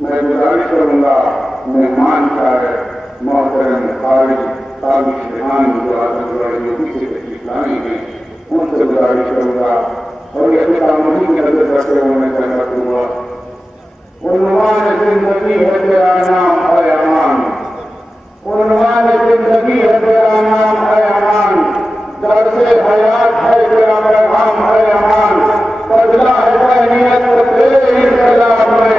میں گزارش کروں گا مہمان صاحب محترم قاری تابش ریحان جو آزم سے تشریف لانے ہیں ان سے گزارش کروں گا اور یہ خطابی کی نظر رکھتے ہوئے میں کہنا کروں گا عنوان زندگی ہے تیرا نام اے امان، عنوان زندگی ہے تیرا نام اے امان، درس حیات ہے تیرا پیغام اے امان، بدلا ہے ذہنیت کو تیرے انقلاب میں،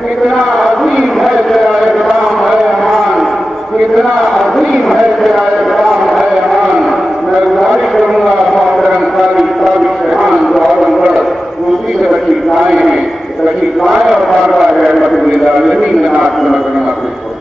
کتنا عظیم ہے تیرا اکرام اے امان، کتنا عظیم ہے تیرا اکرام اے امان۔ میں گزارش کروں گا محترم قاری تابش ریحان جو اعظم گڑھ دوسری سے تشریف لائے ہیں، تشریف لائے اور بارگاہ رحمت للعالمین میں نعت سنا کرنا پیش کروں۔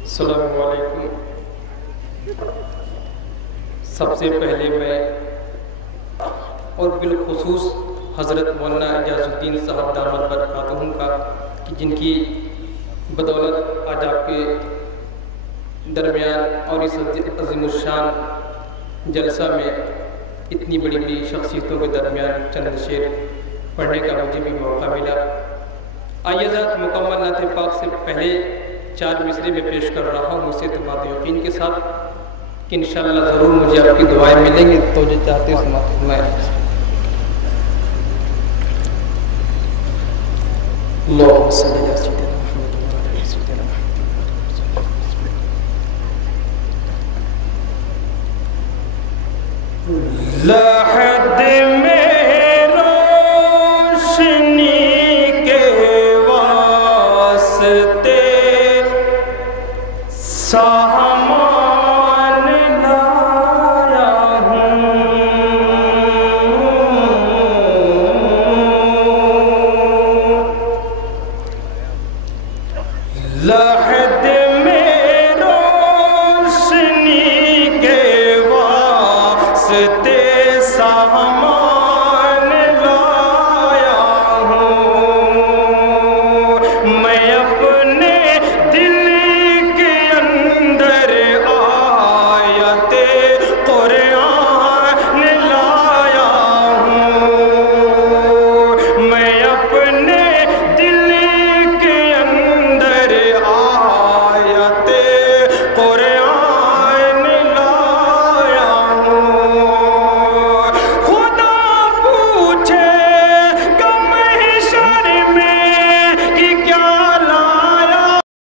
السلام علیکم۔ سب سے پہلے میں اور بالخصوص حضرت مولانا اعجاز الدین صاحب دامت برکاتہم کا کہ جن کی بدولت آج آپ کے درمیان اور اس عظیم الشان جلسہ میں اتنی بڑی بڑی شخصیتوں کے درمیان چند شعر پڑھنے کا مجھے بھی موقع ملا۔ آئیے حضرت مکمل نعت پاک سے پہلے 4 مصرے میں پیش کر رہا ہوں اسے اعتماد یقین کے ساتھ کہ انشاءاللہ ضرور مجھے آپ کی دعائیں ملیں گی، تو جو چاہتے ہیں سماعت فرمائیں۔ اللہم صلی علی سیدنا محمد وعلی آلہ سیدنا محمد۔ لحد میں روشنی کے واسطے سامان لایا ہوں، لحد